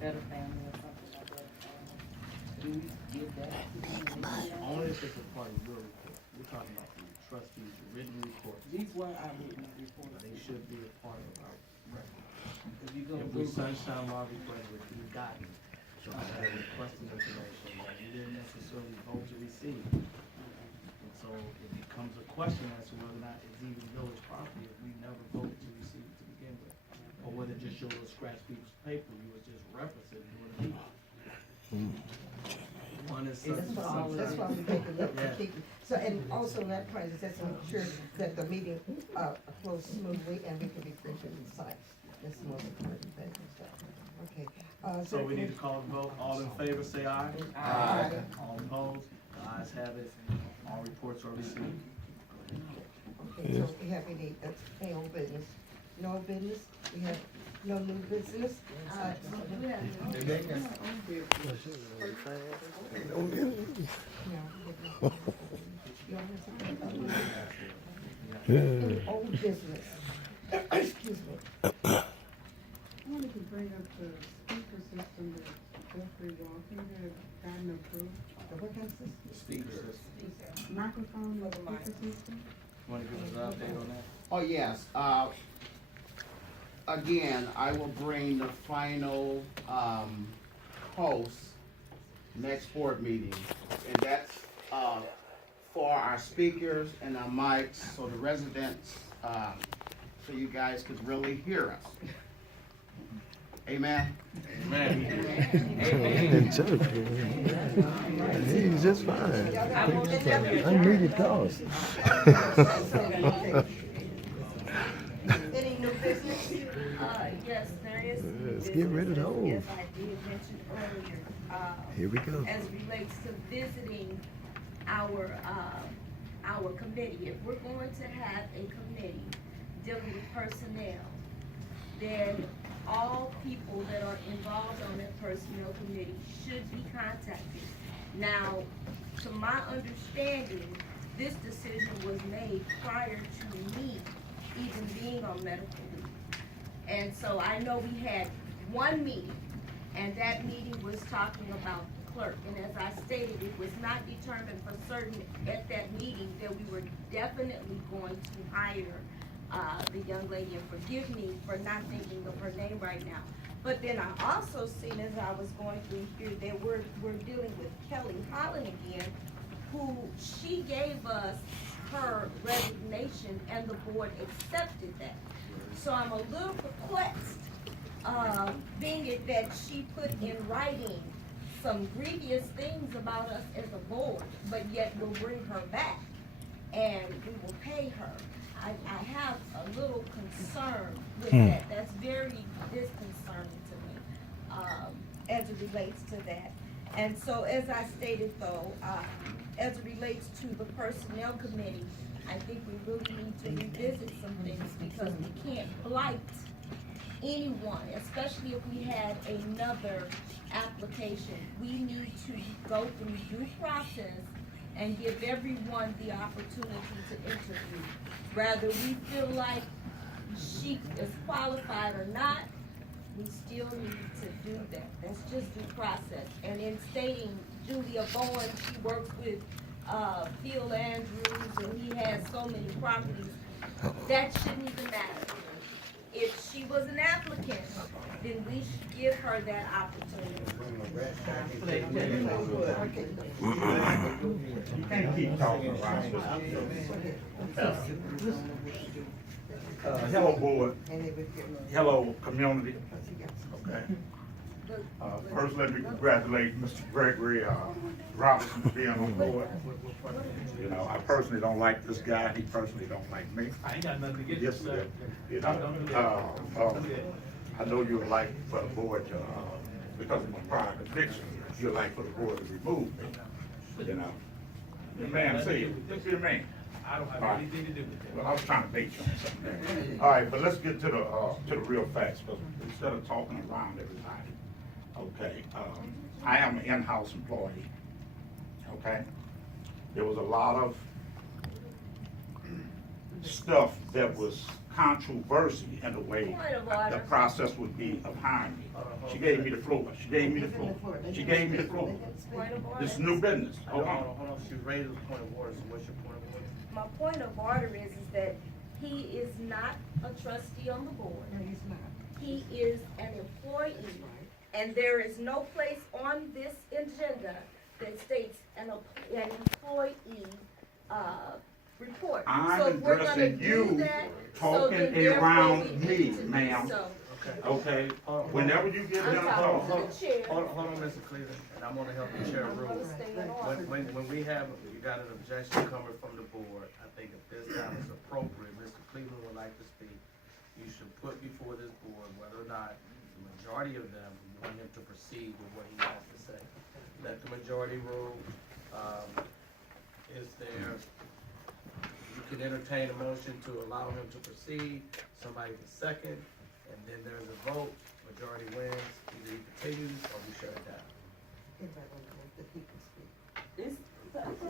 Better Family or something like that. Do we give that to them? Only if it's a part of your report. We're talking about the trustees' written report. These were our written reports. They should be a part of our record. If you go If through. we sunshine law request, which we've gotten, so I had requested information that we didn't necessarily vote to receive. And so it becomes a question as to whether or not it's even village property if we never voted to receive it to begin with. Or whether just your little scratch piece of paper, you was just referencing doing a meeting. One is That's why we take a look to keep it. So, and also that part is just to make sure that the meeting, flows smoothly and we can be quick and concise. That's the most important thing, so, okay. So we need to call a vote. All in favor, say aye. Aye. All opposed? The ayes have it. All reports are received. Okay, so we have any old business? No old business? We have no new business? Any old business? Excuse me. I wanted to bring up the speaker system that Jeffrey Walker had gotten approved. The what kind of system? Speakers. Microphone with speaker system. Want to give us an update on that? Oh, yes, again, I will bring the final, host next board meeting. And that's, for our speakers and our mics, so the residents, so you guys could really hear us. Amen? In church, he's just fine. Unneeded calls. Any new business? Yes, there is. Let's get rid of those. As I did mention earlier, Here we go. as relates to visiting our committee. If we're going to have a committee dealing with personnel, then all people that are involved on that personnel committee should be contacted. Now, to my understanding, this decision was made prior to me even being on medical leave. And so I know we had one meeting, and that meeting was talking about the clerk. And as I stated, it was not determined for certain at that meeting that we were definitely going to hire the young lady, and forgive me for not thinking of her name right now. But then I also seen as I was going through here that we're dealing with Kelly Holland again, who she gave us her resignation and the board accepted that. So I'm a little perplexed, being it that she put in writing some grievous things about us as a board, but yet we'll bring her back and we will pay her. I have a little concern with that. That's very disconcerting to me, as it relates to that. And so as I stated though, as it relates to the personnel committee, I think we really need to revisit some things because we can't blight anyone, especially if we had another application. We need to go through due process and give everyone the opportunity to interview. Whether we feel like she is qualified or not, we still need to do that. That's just due process. And in stating Julia Bowen, she works with Phil Andrews and he has so many properties, that shouldn't even matter. If she was an applicant, then we should give her that opportunity. You can't keep talking around. Hello, board. Hello, community. Okay. First, let me congratulate Mr. Gregory Robinson for being on board. You know, I personally don't like this guy. He personally don't like me. I ain't got nothing to get Yes, to, you know, I know you'd like for the board to, because of my prior conviction, you'd like for the board to remove me. You know, the man said, let's be a man. I don't have anything to do with that. Well, I was trying to bait you on something. All right, but let's get to the real facts, because instead of talking around everybody, okay, I am an in-house employee, okay? There was a lot of stuff that was controversy in the way the process would be of hiring me. She gave me the floor. She gave me the floor. She gave me the floor. Point of order. This is new business. Hold Hold on, on. hold on, she raised a point of order, so what's your point of order? My point of order is that he is not a trustee on the board. No, he's not. He is an employee, and there is no place on this agenda that states an employee, report. I'm So if we're gonna addressing do you that, so talking then therefore around we me, need to do ma'am. so. Okay? Whenever you get I'm done talking talking. to the chair. Hold on, Mr. Cleveland, and I'm gonna help the chair I'm rule. gonna stay in order. When we have, you got an objection coming from the board, I think if this time is appropriate, Mr. Cleveland would like to speak, you should put before this board whether or not the majority of them want him to proceed with what he has to say. Let the majority rule, is there, you can entertain a motion to allow him to proceed, somebody can second, and then there's a vote, majority wins, either he continues or we shut it down.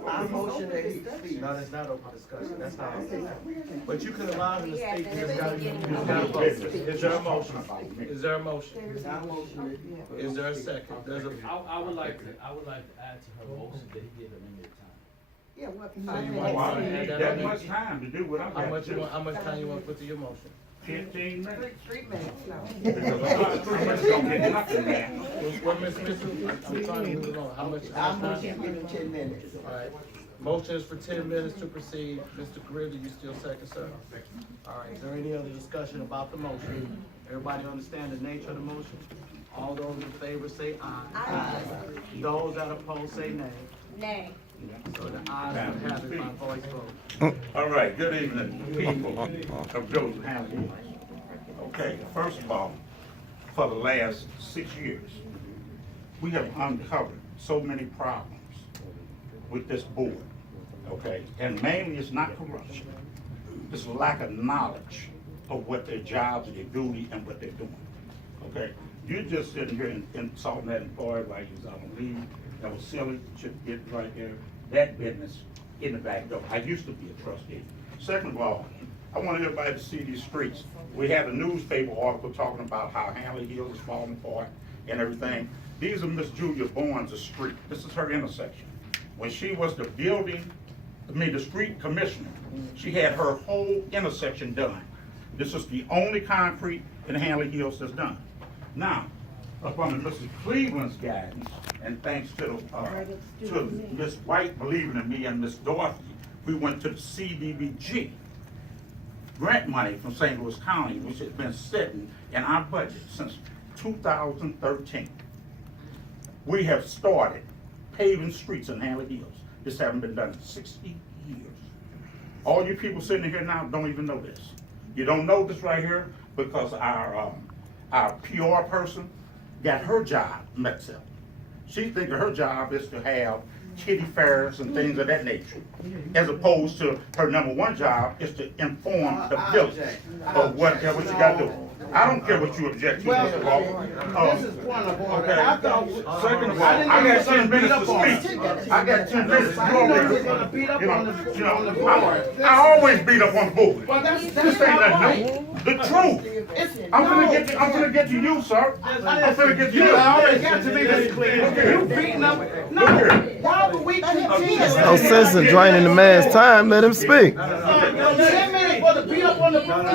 I motion that he speaks. No, that's not open discussion, that's not open. But you can allow him to Yeah, speak, you then just gotta, we you get just him. gotta vote. Is there a motion? Is there a motion? I motion that he. Is there a second? There's a, I would like to add to her motion that he get limited time. Yeah, what? So you Well, want- I don't need that much time to do what I how got much to you do. want, how much time you want to put to your motion? 15 minutes. 3 minutes, no. Because a lot of 3 minutes don't get nothing, man. What, Ms. Mitchell, I'm trying to move along, how much I time? motion give him 10 minutes. Alright, motion is for 10 minutes to proceed. Mr. Gridley, you still second, sir? Alright, is there any other discussion about the motion? Everybody understand the nature of the motion? All those in favor say aye. Aye. Those that oppose say nay. Nay. So the ayes will have it by voice vote. All right, good evening, people of Village of Hanley. Okay, first of all, for the last 6 years, we have uncovered so many problems with this board, okay? And mainly it's not corruption, it's lack of knowledge of what their jobs, their duty, and what they're doing, okay? You're just sitting here and insulting that employee while he was out on leave. That was silly, should get right there, that business in the back door. I used to be a trustee. Second of all, I want everybody to see these streets. We had a newspaper article talking about how Hanley Hills is falling apart and everything. These are Miss Julia Bourne's street. This is her intersection. When she was the street commissioner, she had her whole intersection done. This is the only concrete in Hanley Hills that's done. Now, up under Mrs. Cleveland's guidance, and thanks to Miss White believing in me and Miss Dorothy, we went to the CDBG grant money from St. Louis County, which has been sitting in our budget since 2013. We have started paving streets in Hanley Hills. This haven't been done in 60 years. All you people sitting here now don't even know this. You don't know this right here because our PR person got her job mixed up. She thinks her job is to have kiddie fairs and things of that nature, as opposed to her #1 job is to inform the village of whatever she got to do. I don't care what you object to, Mr. Walker. This is point of order. Okay. I thought, Second of all, I got 10 minutes to speak. I got 10 minutes. You already, beat up on the board. I always beat up on the board. Well, that's This ain't not nothing new. The truth. I'm gonna get to you, sir. I'm gonna get to you. I already got to be this clear. You beating up, no, why would we continue? No sense in draining the man's time. Let him speak. 10 minutes for the beat up on the board.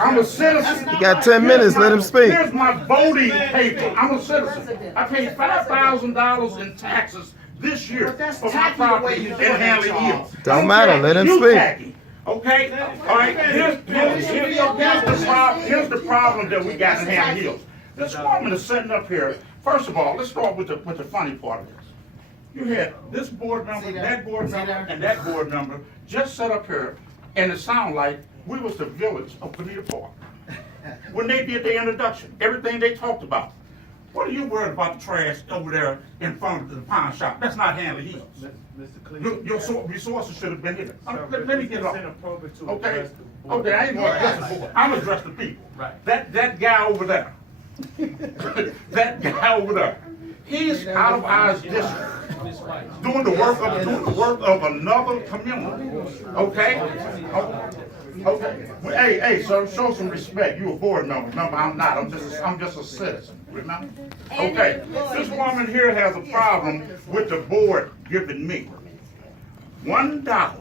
I'm a citizen. You got 10 minutes. Let him speak. Here's my voting paper. I'm a citizen. I paid $5,000 in taxes this year for my property in Hanley Hills. Don't matter. Let him You speak. tacky. Okay? All right. Here's the problem that we got in Hanley Hills. This woman is sitting up here. First of all, let's start with the funny part of this. You had this board member, that board member, and that board member just sat up here, and it sounded like we was the village of Bonita Park. When they did their introduction, everything they talked about. What are you worried about the trash over there in front of the pawn shop? That's not Hanley Hills. Mr. Cleveland. Your resources should have been here. Sir, Let me get it's off. inappropriate to Okay, address the board. okay, I ain't gonna address the board. I'm gonna address the people. Right. That guy over there, that guy over there, he's out of our district, Ms. White. doing the work of another community. Okay? Okay, well, hey, sir, show some respect. You a board member. Remember, I'm not. I'm just a citizen. Remember? And Okay. employee. This woman here has a problem with the board giving me $1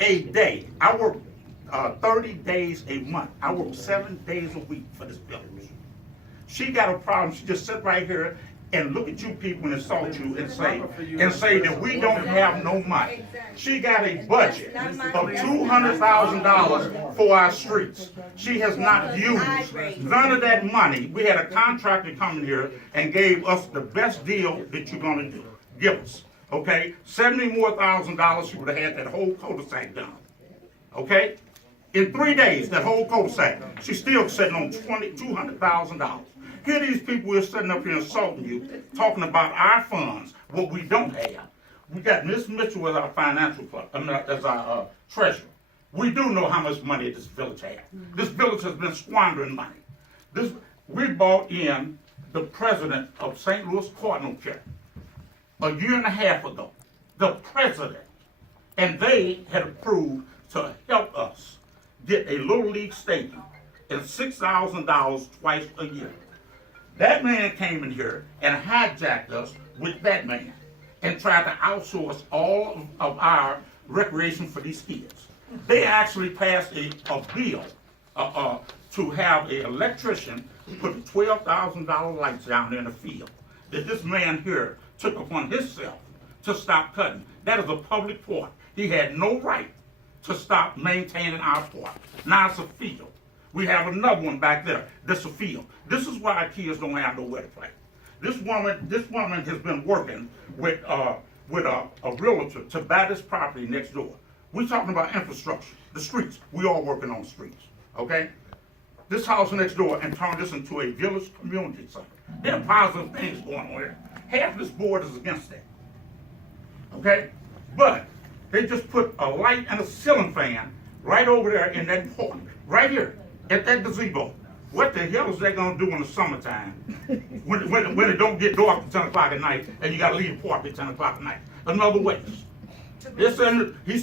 a day. I work 30 days a month. I work 7 days a week for this village. She got a problem. She just sit right here and look at you people and insult you and say that we don't have no money. She got a budget of $200,000 for our streets. She has not used none of that money. We had a contractor come in here and gave us the best deal that you're gonna give us. Okay, $70,000 more, she would have had that whole cul-de-sac done. Okay, in 3 days, that whole cul-de-sac. She's still sitting on $200,000. Here these people are sitting up here insulting you, talking about our funds, what we don't have. We got Miss Mitchell as our financial clerk, as our treasurer. We do know how much money this village has. This village has been squandering money. We brought in the president of St. Louis Cardinal Care a year and a half ago, the president, and they had approved to help us get a Little League stadium and $6,000 twice a year. That man came in here and hijacked us with that man and tried to outsource all of our recreation for these kids. They actually passed a bill to have an electrician put $12,000 lights down there in the field that this man here took upon himself to stop cutting. That is a public park. He had no right to stop maintaining our park. Now it's a field. We have another one back there. This is a field. This is why our kids don't have nowhere to play. This woman has been working with a realtor to buy this property next door. We're talking about infrastructure, the streets. We all working on the streets, okay? This house next door and turn this into a village community center. There are positive things going on here. Half this board is against that, okay? But they just put a light and a ceiling fan right over there in that park, right here. At that gazebo. What the hell is that gonna do in the summertime when it don't get dark at 10 o'clock at night and you gotta leave the park at 10 o'clock at night? Another way. He's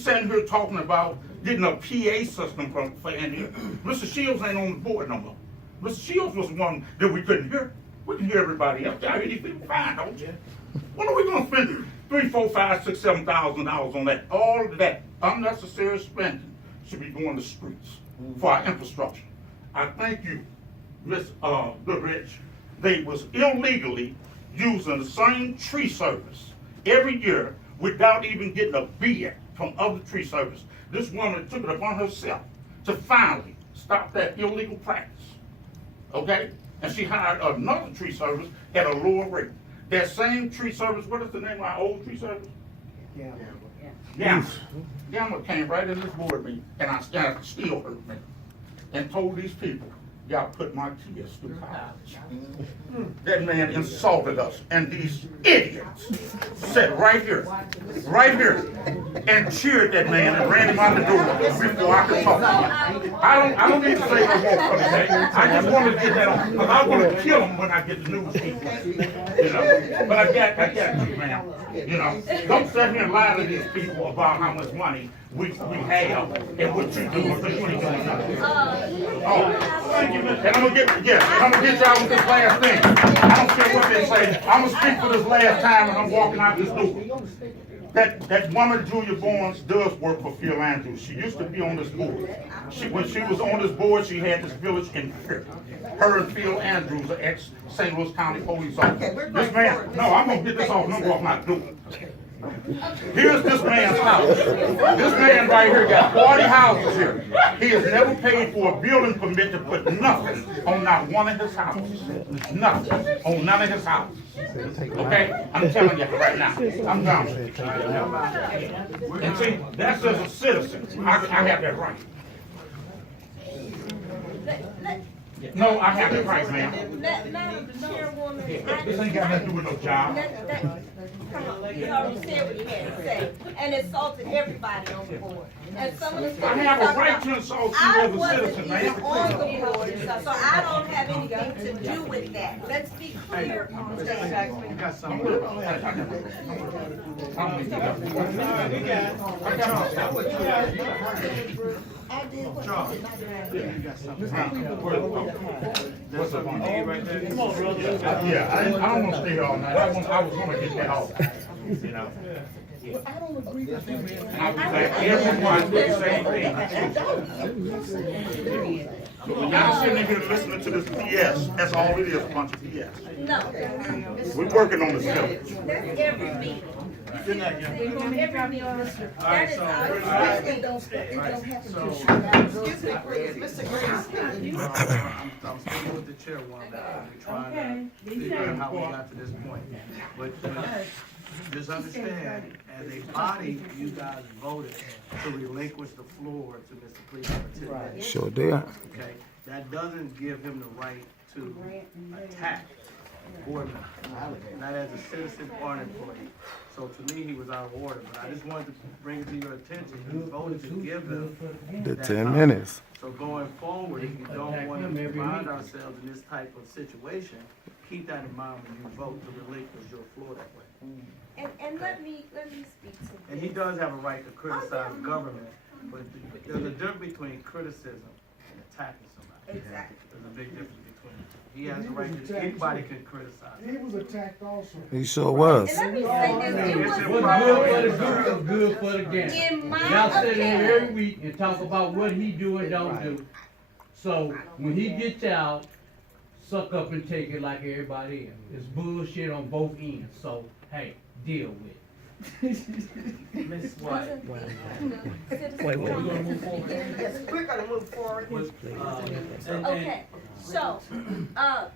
sitting here talking about getting a PA system for in here. Mr. Shields ain't on the board no more. Mr. Shields was one that we couldn't hear. We can hear everybody else. I hear these people fine, don't you? When are we gonna spend $3,000, $4,000, $5,000, $6,000, $7,000 on that? All of that unnecessary spending should be going to streets for our infrastructure. I thank you, Miss Goodrich. They was illegally using the same tree service every year without even getting a bid from other tree service. This woman took it upon herself to finally stop that illegal practice. Okay? And she hired another tree service at a lower rate. That same tree service, what is the name of our old tree service? Gamma came right in this board meeting, and I still hurt me, and told these people, y'all put my kids through college. That man insulted us, and these idiots sat right here, and cheered that man and ran him out the door before I could talk. I don't need to say no more for today. I just wanted to get that on, because I want to kill him when I get the news. You know, but I got you, man. You know, don't sit here and lie to these people about how much money we have and what you do for 20 and I'm gonna get y'all with this last thing. I don't care what they say. I'm gonna speak for this last time and I'm walking out this door. That woman, Julia Barnes, does work for Phil Andrews. She used to be on this board. When she was on this board, she had this village in fear. Her and Phil Andrews are ex-St. Louis County police officers. This man, no, I'm gonna get this off and I'm walking out the door. Here's this man's house. This man right here got 40 houses here. He has never paid for a building permit to put nothing on not one of his houses. Nothing on none of his houses. Okay? I'm telling you right now. I'm done. And see, that's as a citizen. I have that right. No, I have that right, ma'am. Madam Chairwoman, This ain't got nothing to do with no job. He already said what he had to say, and insulted everybody on the board. And some of the stuff I have a right to insult you I as a wasn't citizen, even ma'am. on the board and stuff, so I don't have anything to do with that. Let's be clear on that. I got I did what Charles. was not right. Yeah, you got something. Mr. Cleveland was over there. That's something you need right there? Come on, brother. Yeah, I don't wanna stay here all night, I was gonna get that off, you know. Well, I don't agree with you. And I was like, everyone did the same thing. But y'all sitting here listening to this BS, that's all it is, a bunch of BS. No, We're working on the syllabus. that's every meeting. Good night, young man. Every meeting. That is our. It don't happen So- to shoot. Excuse me, Mr. Green. I'm speaking with the chairwoman, we're trying Okay, to be figure out safe. how we got to this point. But just understand, as a body, you guys voted to relinquish the floor to Mr. Cleveland for 10 minutes. Sure did. Okay, that doesn't give him the right to attack board members, not as a citizen or an employee. So to me, he was out of order, but I just wanted to bring it to your attention, you voted to give him The that 10 time. minutes. So going forward, if you don't want to find ourselves in this type of situation, keep that in mind when you vote to relinquish your floor that way. And let me speak to And he this. does have a right to criticize government, but there's a difference between criticism and attacking somebody. Exactly. There's a big difference between the two. He has a right to, anybody can criticize. He was attacked also. He sure was. And let me say this, it It's was a my, problem. Good for the goose, good for the gander. in my Y'all sit here opinion, every week and talk about what he do and don't do. So when he gets out, suck up and take it like everybody else. It's bullshit on both ends, so hey, deal with it. Miss White, Wait, we're gonna move forward. Yes, we're gonna move forward. okay, so,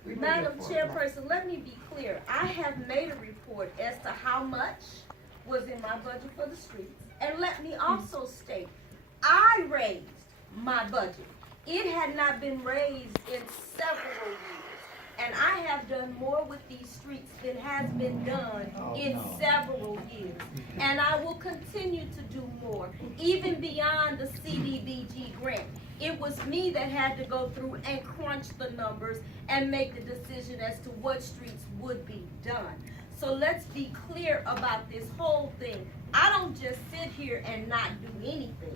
Madam Chairperson, let me be clear. I have made a report as to how much was in my budget for the streets. And let me also state, I raised my budget. It had not been raised in several years. And I have done more with these streets than has been done in several years. And I will continue to do more, even beyond the CDBG grant. It was me that had to go through and crunch the numbers and make the decision as to what streets would be done. So let's be clear about this whole thing. I don't just sit here and not do anything.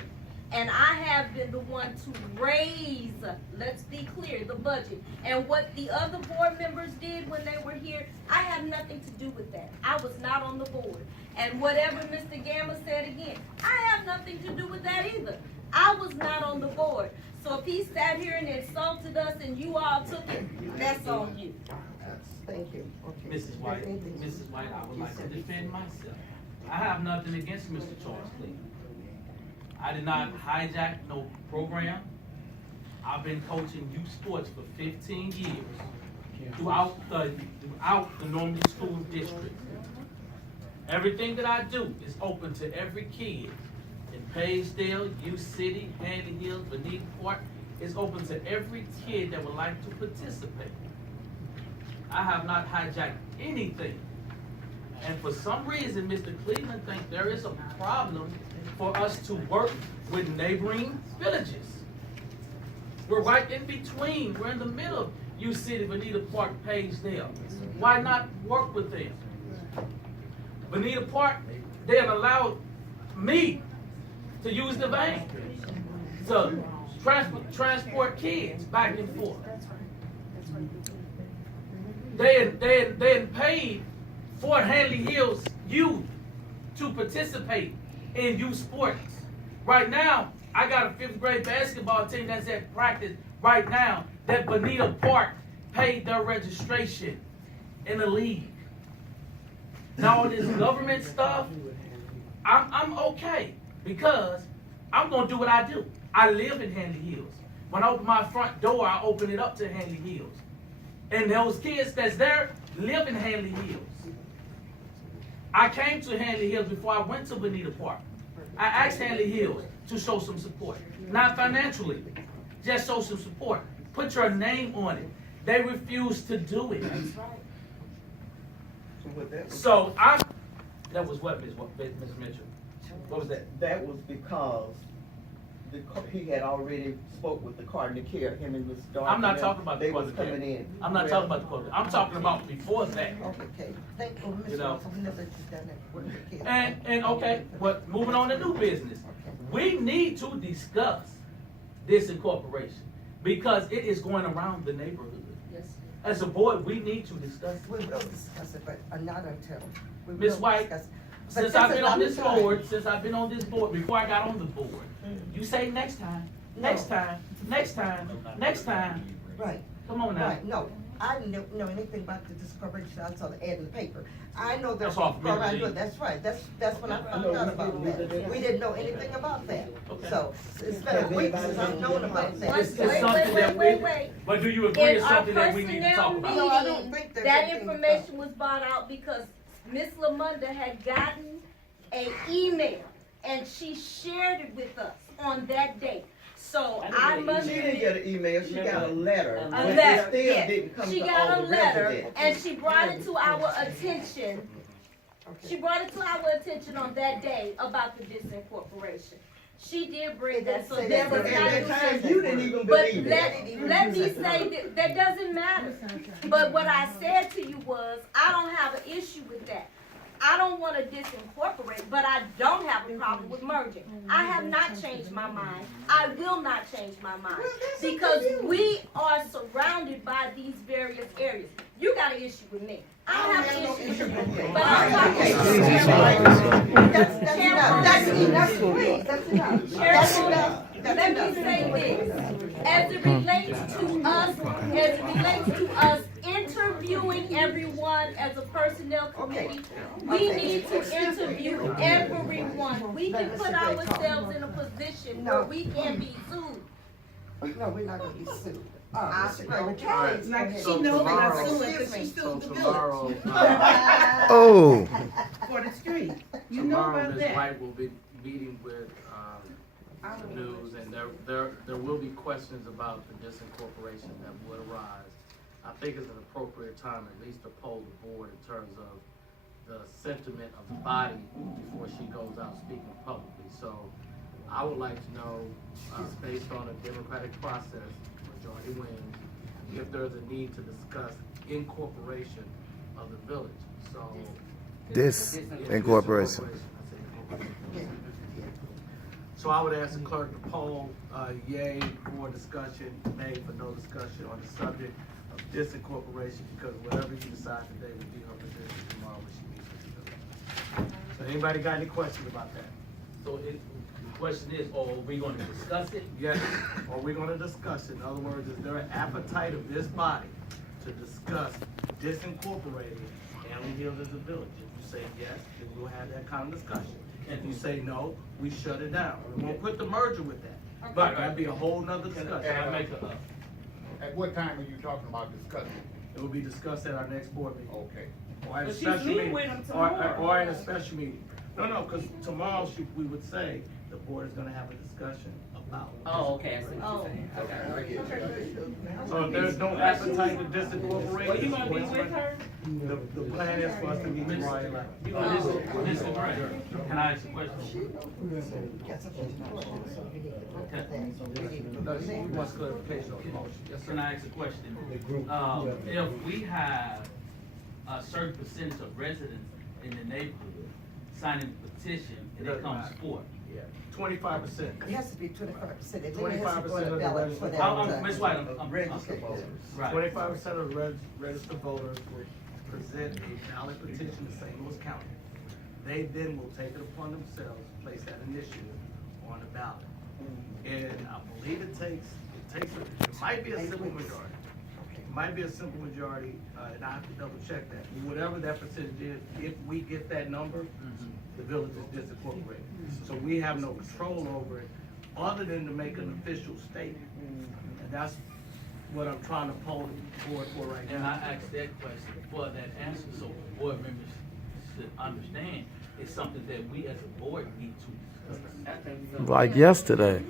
And I have been the one to raise, let's be clear, the budget. And what the other board members did when they were here, I have nothing to do with that. I was not on the board. And whatever Mr. Gamma said again, I have nothing to do with that either. I was not on the board. So if he sat here and insulted us and you all took it, that's on you. Thank you. Okay. Mrs. White, I would like to defend myself. I have nothing against Mr. Charles Cleveland. I did not hijack no program. I've been coaching youth sports for 15 years throughout the Normandy School District. Everything that I do is open to every kid in Paysdale, U City, Hanley Hills, Benita Park. It's open to every kid that would like to participate. I have not hijacked anything. And for some reason, Mr. Cleveland thinks there is a problem for us to work with neighboring villages. We're right in between. We're in the middle of U City, Benita Park, Paysdale. Why not work with them? Benita Park, they have allowed me to use the van to transport kids back and forth. They had paid for Hanley Hills youth to participate in youth sports. Right now, I got a 5th grade basketball team that's at practice right now that Benita Park paid their registration in the league. Now all this government stuff, I'm okay because I'm gonna do what I do. I live in Hanley Hills. When I open my front door, I open it up to Hanley Hills. And those kids that's there live in Hanley Hills. I came to Hanley Hills before I went to Benita Park. I asked Hanley Hills to show some support. Not financially, just show some support. Put your name on it. They refused to do it. So that was what, Ms. Mitchell? What was that? That was because he had already spoke with the Cardinal Care, him and Ms. Dark. I'm not talking about the They was Cardinal Care. coming in. I'm not talking about the quota. I'm talking about before that. Okay, thank you, You Mr. know. Wilson, we know that you've done that for the kids. And okay, but moving on to new business. We need to discuss disincorporation, because it is going around the neighborhood. Yes. As a board, we need to discuss We it. will discuss it, but not until. we Ms. will White, discuss it. But Since this I've is been on not this the time. board, before I got on the board, you say next time, next time, next time, next time. Right. Come on now. Right, no, I didn't know anything about the disincorporation, I saw the ad in the paper. I know there's That's a off program, Middle that's right, that's when I found out about that. We didn't know anything about that. Okay. So, it's been a week since I've known about that. It's Wait, something that we- wait. But do you agree In it's our something that we need to talk personnel about? No, I don't meeting, think there's that anything information was brought out because Miss Lamunda had gotten an email and she shared it with us on that day. So I must. She didn't get an email, she got a letter. A but it letter, still yes. didn't come She to got all a the letter residents. and she brought it to our attention. She brought it to our attention on that day about the disincorporation. She did bring that, so It this didn't say is But not at new. that time, you didn't even But believe let, it. let me say that, that doesn't matter. But what I said to you was, I don't have an issue with that. I don't wanna disincorporate, but I don't have a problem with merging. I have not changed my mind. I will not change my mind. Because we are surrounded by these various areas. You got an issue with me. I don't have an issue with you. But I'm talking. That's enough, please, that's enough. Chairwoman, let me say this, as it relates to us interviewing everyone as a personnel committee, we need to interview everyone. We can put ourselves in a position where we can be sued. No, we're not gonna be sued. Mr. Gregory, please. Like, go she knows ahead. about Excuse suing, 'cause me. she sued the village Tomorrow, Oh, for the street. You know tomorrow about Ms. that. White will be meeting with, news, and there will be questions about the disincorporation that would arise. I think it's an appropriate time at least to poll the board in terms of the sentiment of the body before she goes out speaking publicly. So I would like to know, based on a democratic process, majority wins, if there's a need to discuss incorporation of the village. So disincorporation. So I would ask the clerk to poll, yay for discussion, nay for no discussion on the subject of disincorporation, because whatever you decide today will be her position tomorrow when she meets with the village. So anybody got any questions about that? So the question is, are we gonna discuss it? Yes, are we gonna discuss it? In other words, is there an appetite of this body to discuss disincorporating Hanley Hills as a village? If you say yes, then we'll have that kind of discussion. If you say no, we shut it down. We won't put the merger with that. But that'd be a whole nother discussion. I make At what time are you talking about discussing? It will be discussed at our next board meeting. Okay. Or at a But she's special meeting meeting. with them Or tomorrow. in a special meeting. No, because tomorrow we would say the board is gonna have a discussion about. Oh, okay, I see what Oh. you're saying. I get you. So if there's no appetite to disincorporate. Well, you gonna be with her? The plan is for us to meet tomorrow at 11. You know, this is right. Can I ask a question? We want clarification on the motion. Yes, sir. Can I ask a question? If we have a certain percentage of residents in the neighborhood signing the petition and it comes forth, 25%. It has to be 25%. It has to 25% go on of the the ballot for residents. that. Ms. White, I'm Registered voters. right. 25% of registered voters will present a ballot petition to St. Louis County. They then will take it upon themselves to place that initiative on the ballot. And I believe it might be a simple majority. It might be a simple majority, and I have to double check that. Whatever that percentage is, if we get that number, the village is disincorporated. So we have no control over it, other than to make an official statement. And that's what I'm trying to poll the board for right And I now. asked that question for that answer, so board members should understand it's something that we as a board need to discuss. like yesterday.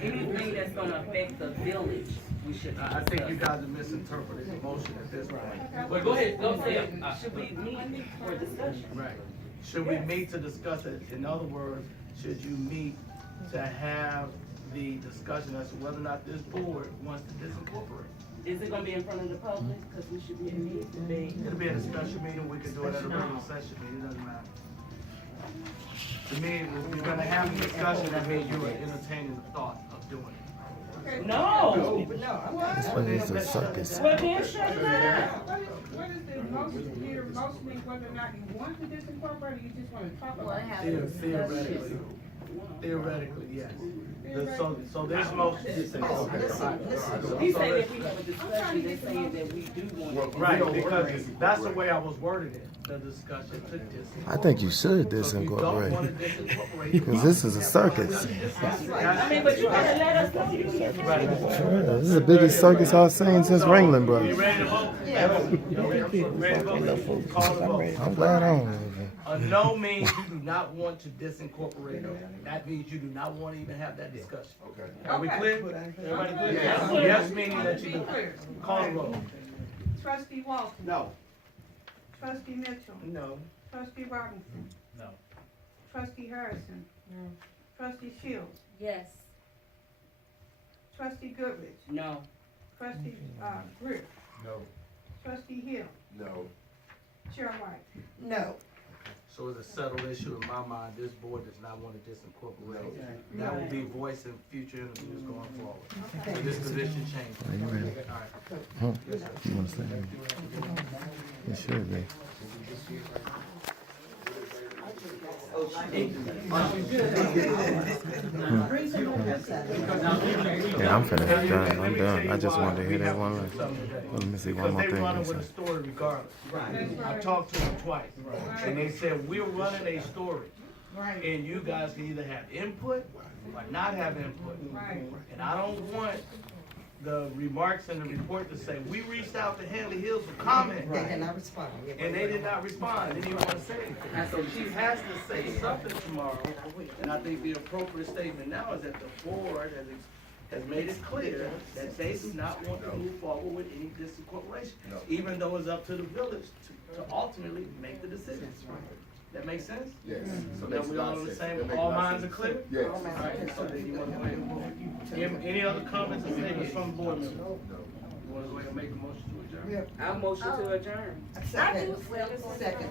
Anything that's gonna affect the village, we should. I think you guys have misinterpreted the motion at this point. But go ahead, go ahead. Should we meet for discussion? Right. Should we meet to discuss it? In other words, should you meet to have the discussion as to whether or not this board wants to disincorporate? Is it gonna be in front of the public? Cause we should be in meeting today. It'll be at a special meeting, we can do it at a regular session meeting, it doesn't matter. To me, if you're gonna have a discussion, that means you are entertaining the thought of doing it. No. This one is a circus. Well, then shut it down. What is the motion, you're motioning whether or not you want to disincorporate, or you just wanna talk Well, about it? have a Theoretically, discussion. theoretically, yes. So this motion. He said that we have a discussion, they saying that we do want to. Right, because that's the way I was wording it, the discussion to disincorporate. I think you should So if you don't wanna disincorporate. disincorporate. Because this is a circus. I mean, but you gotta let us know you can have it. Yeah, this is the biggest circus I've seen since Ringling You Brothers. ready to vote? Ready to vote? Call the vote. I'm glad I don't. A no means you do not want to disincorporate it. That means you do not want to even have that discussion. Okay. Are we clear? Everybody clear? Yes. Yes meaning that you Be do. clear. Call the roll. Trustee Walton. No. Trustee Mitchell. No. Trustee Robinson. No. Trustee Harrison. No. Trustee Shields. Yes. Trustee Goodrich. No. Trustee, Greer. No. Trustee Hill. No. Chair White. No. So it's a settled issue in my mind. This board does not want to disincorporate. That will be voiced in future interviews going forward. If this position changes. Are you ready? All right. Huh? You want to say that? It should be. Yeah, I'm finished. Done. I'm done. I just wanted to hear that one last. Let me see one Because more they thing. running he with a said. story regardless. I talked to them twice, and they said, we're running a story. Right. And you guys can either have input or not have input. Right. And I don't want the remarks in the report to say, we reached out to Hanley Hills for comment. They did not respond. And they did not respond, didn't even want to say anything. So she has to say something tomorrow. And I think the appropriate statement now is that the board has made it clear that they do not want to move forward with any disincorporation. Even though it's up to the village to ultimately make the decision. That makes sense? Yes. So then we all on the same, all minds are clear? Yes. All right, so then you want to go ahead and vote. Any other comments or statements from the board members? You want to go ahead and make a motion to adjourn? I motion to adjourn. Second. Second.